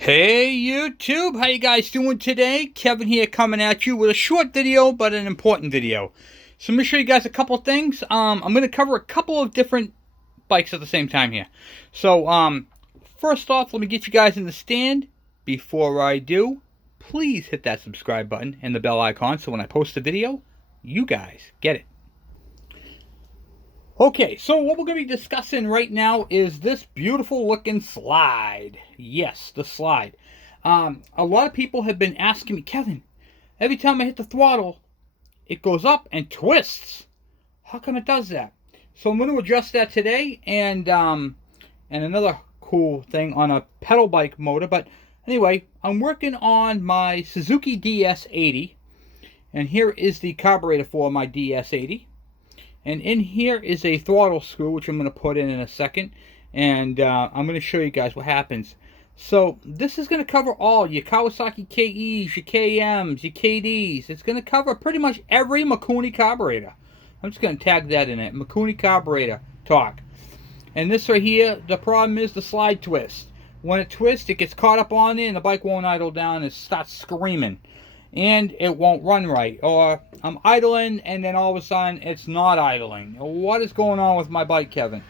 Hey YouTube, how you guys doing today? Kevin here coming at you with a short video, but an important video. So let me show you guys a couple things. I'm going to cover a couple of different bikes at the same time here. So first off, let me get you guys in the stand. Before I do, please hit that subscribe button and the bell icon so when I post a video, you guys get it. Okay, so what we're going to be discussing right now is this beautiful looking slide. Yes, the slide. A lot of people have been asking me, Kevin, every time I hit the throttle, it goes up and twists. How come it does that? So I'm going to address that today, and another cool thing on a pedal bike motor. But anyway, I'm working on my Suzuki DS80, and here is the carburetor for my DS80. And in here is a throttle screw, which I'm going to put in a second. And I'm going to show you guys what happens. So this is going to cover all your Kawasaki KEs, your KMs, your KDs. It's going to cover pretty much every Mikuni carburetor. I'm just going to tag that in it. Mikuni carburetor talk. And this right here, the problem is the slide twist. When it twists, it gets caught up on it and the bike won't idle down and it starts screaming. And it won't run right. Or I'm idling and then all of a sudden it's not idling. What is going on with my bike, Kevin?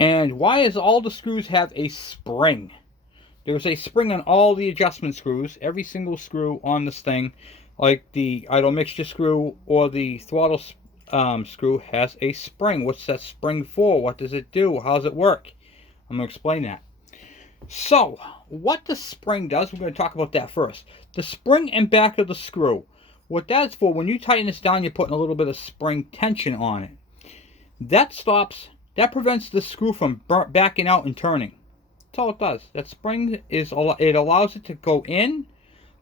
And why does all the screws have a spring? There's a spring on all the adjustment screws. Every single screw on this thing, like the idle mixture screw or the throttle screw, has a spring. What's that spring for? What does it do? How does it work? I'm going to explain that. So, what the spring does, we're going to talk about that first. The spring and back of the screw. What that's for, when you tighten this down, you're putting a little bit of spring tension on it. That prevents the screw from backing out and turning. That's all it does. That spring, it allows it to go in,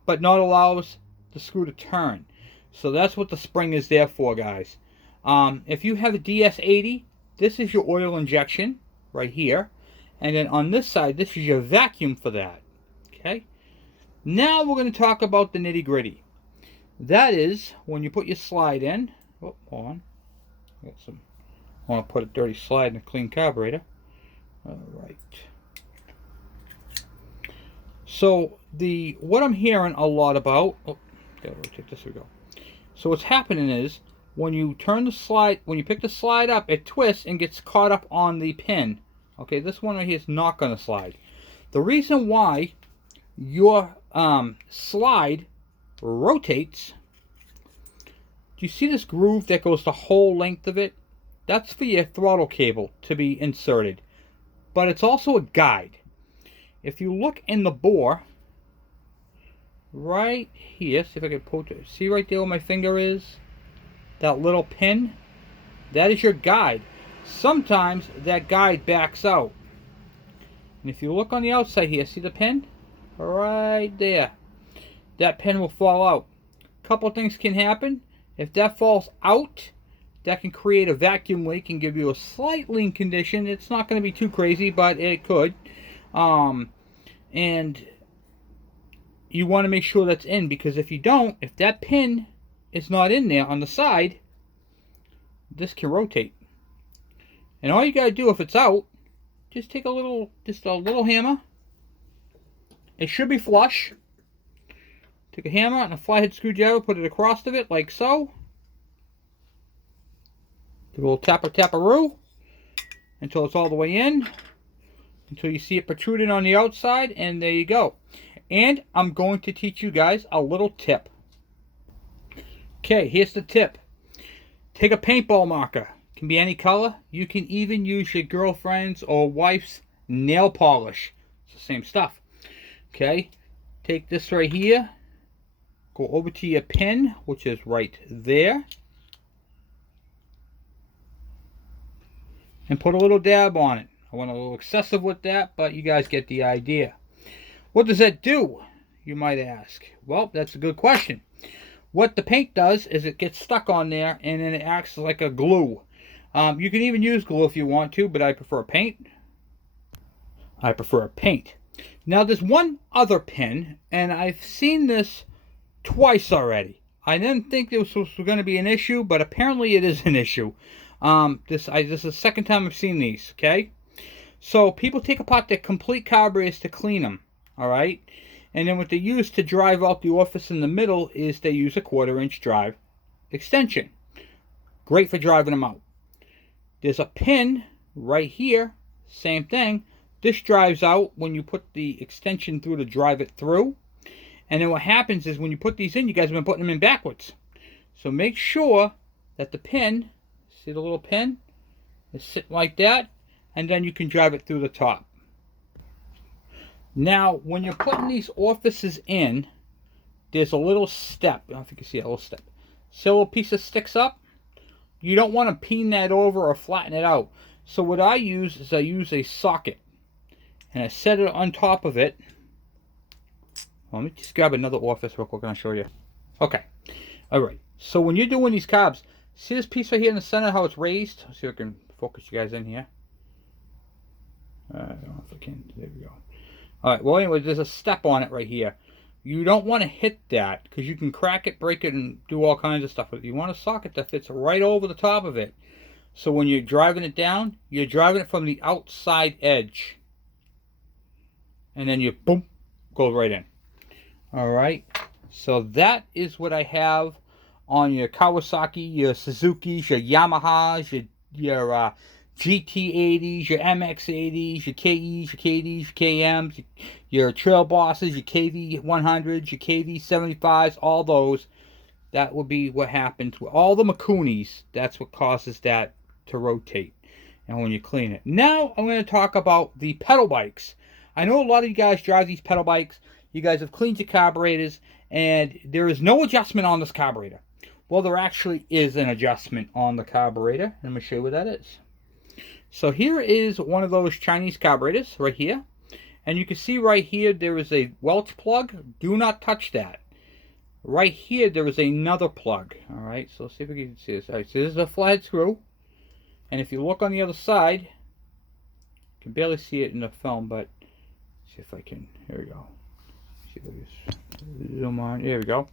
but not allows the screw to turn. So that's what the spring is there for, guys. If you have a DS80, this is your oil injection right here. And then on this side, this is your vacuum for that. Okay? Now we're going to talk about the nitty gritty. That is when you put your slide in. Oh, hold on. I want to put a dirty slide in a clean carburetor. Alright. So what I'm hearing a lot about. Oh, gotta rotate this. We go. So what's happening is when you turn the slide, when you pick the slide up, it twists and gets caught up on the pin. Okay, this one right here is not going to slide. The reason why your slide rotates, do you see this groove that goes the whole length of it? That's for your throttle cable to be inserted. But it's also a guide. If you look in the bore, right here, see if I can put it, see right there where my finger is? That little pin? That is your guide. Sometimes that guide backs out. And if you look on the outside here, see the pin? Right there. That pin will fall out. A couple things can happen. If that falls out, that can create a vacuum leak and give you a slight lean condition. It's not going to be too crazy, but it could. And you want to make sure that's in, because if you don't, if that pin is not in there on the side, this can rotate. And all you gotta do if it's out, just take a little hammer. It should be flush. Take a hammer and a flathead screwdriver, put it across of it like so. Do a little tapperoo until it's all the way in, until you see it protruding on the outside, and there you go. And I'm going to teach you guys a little tip. Okay, here's the tip. Take a paintball marker. Can be any color. You can even use your girlfriend's or wife's nail polish. It's the same stuff. Okay, take this right here, go over to your pin, which is right there, and put a little dab on it. I went a little excessive with that, but you guys get the idea. What does that do, you might ask? Well, that's a good question. What the paint does is it gets stuck on there and then it acts like a glue. You can even use glue if you want to, but I prefer paint. Now there's one other pin, and I've seen this twice already. I didn't think this was going to be an issue, but apparently it is an issue. This is the second time I've seen these, okay? So people take apart their complete carburetors to clean them. All right. And then what they use to drive out the orifice in the middle is they use a 1/4-inch drive extension. Great for driving them out. There's a pin right here. Same thing. This drives out when you put the extension through to drive it through. And then what happens is when you put these in, you guys have been putting them in backwards. So make sure that the pin, see the little pin, is sitting like that, and then you can drive it through the top. Now, when you're putting these orifices in, there's a little step. I don't know if you can see a little step. See a little piece that sticks up? You don't want to peen that over or flatten it out. So what I use is I use a socket. And I set it on top of it. Let me just grab another orifice real quick and I'll show you. Okay. Alright. So when you're doing these carbs, see this piece right here in the center, how it's raised? Let's see if I can focus you guys in here. I don't know if I can. There we go. Alright, well anyway, there's a step on it right here. You don't want to hit that because you can crack it, break it, and do all kinds of stuff with it. You want a socket that fits right over the top of it. So when you're driving it down, you're driving it from the outside edge. And then you, boom, goes right in. Alright, so that is what I have on your Kawasaki, your Suzukis, your Yamahas, your GT80s, your MX80s, your KEs, your KDs, your KMs, your Trail Bosses, your KV100s, your KV75s, all those. That would be what happens with all the Makunis. That's what causes that to rotate. And when you clean it. Now I'm going to talk about the pedal bikes. I know a lot of you guys drive these pedal bikes. You guys have cleaned your carburetors, and there is no adjustment on this carburetor. Well, there actually is an adjustment on the carburetor. Let me show you what that is. So here is one of those Chinese carburetors right here. And you can see right here there is a Welch plug. Do not touch that. Right here there is another plug. Alright, so let's see if we can see this. Alright, so this is a flathead screw. And if you look on the other side, you can barely see it in the film, but see if I can. Here we go. See if I can zoom on. There we go.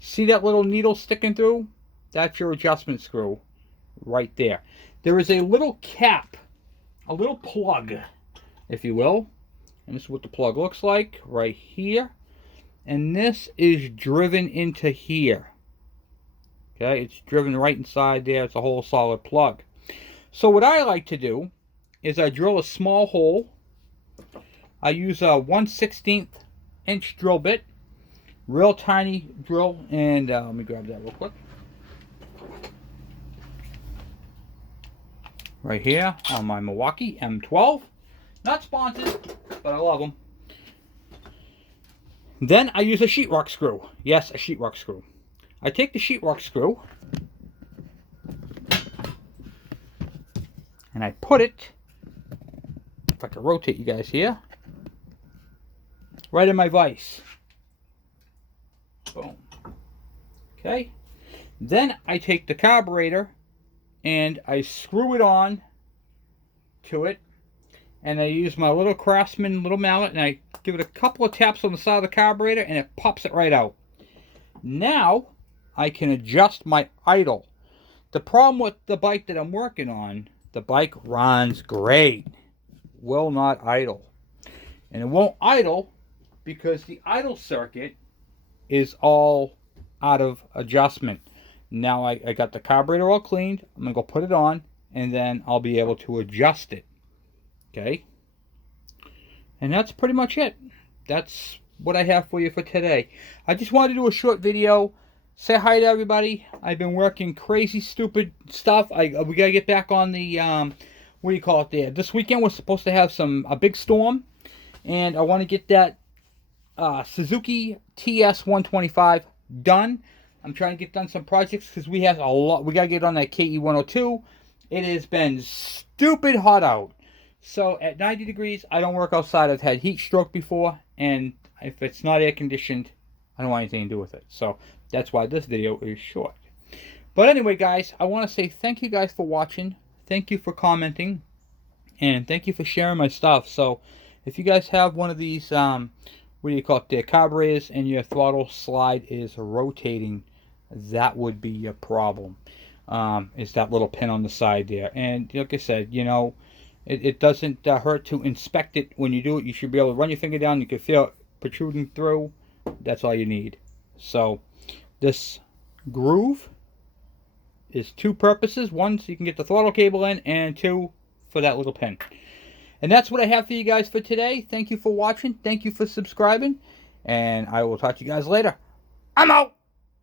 See that little needle sticking through? That's your adjustment screw right there. There is a little cap, a little plug, if you will. And this is what the plug looks like right here. And this is driven into here. Okay, it's driven right inside there. It's a whole solid plug. So what I like to do is I drill a small hole. I use a 1/16 inch drill bit. Real tiny drill. And let me grab that real quick. Right here on my Milwaukee M12. Not sponsored, but I love them. Then I use a sheetrock screw. Yes, a sheetrock screw. I take the sheetrock screw and I put it, if I can rotate you guys here, right in my vise. Boom. Okay. Then I take the carburetor and I screw it on to it. And I use my little Craftsman little mallet and I give it a couple of taps on the side of the carburetor and it pops it right out. Now I can adjust my idle. The problem with the bike that I'm working on, the bike runs great. Will not idle. And it won't idle because the idle circuit is all out of adjustment. Now I got the carburetor all cleaned. I'm going to go put it on and then I'll be able to adjust it. Okay, and that's pretty much it. That's what I have for you for today. I just wanted to do a short video. Say hi to everybody. I've been working crazy, stupid stuff. We gotta get back on the what do you call it there? This weekend we're supposed to have a big storm, and I want to get that Suzuki TS125 done. I'm trying to get done some projects because we have a lot. We gotta get on that KE102. It has been stupid hot out. So at 90 degrees, I don't work outside. I've had heat stroke before, and if it's not air conditioned, I don't want anything to do with it. So that's why this video is short. But anyway, guys, I want to say thank you guys for watching. Thank you for commenting, and thank you for sharing my stuff. So if you guys have one of these, what do you call it, the carburetors, and your throttle slide is rotating, that would be your problem. Is that little pin on the side there. And like I said, you know, It doesn't hurt to inspect it when you do it. You should be able to run your finger down. You can feel it protruding through. That's all you need. So this groove is two purposes. One, so you can get the throttle cable in, and two, for that little pin. And that's what I have for you guys for today. Thank you for watching. Thank you for subscribing. And I will talk to you guys later. I'm out.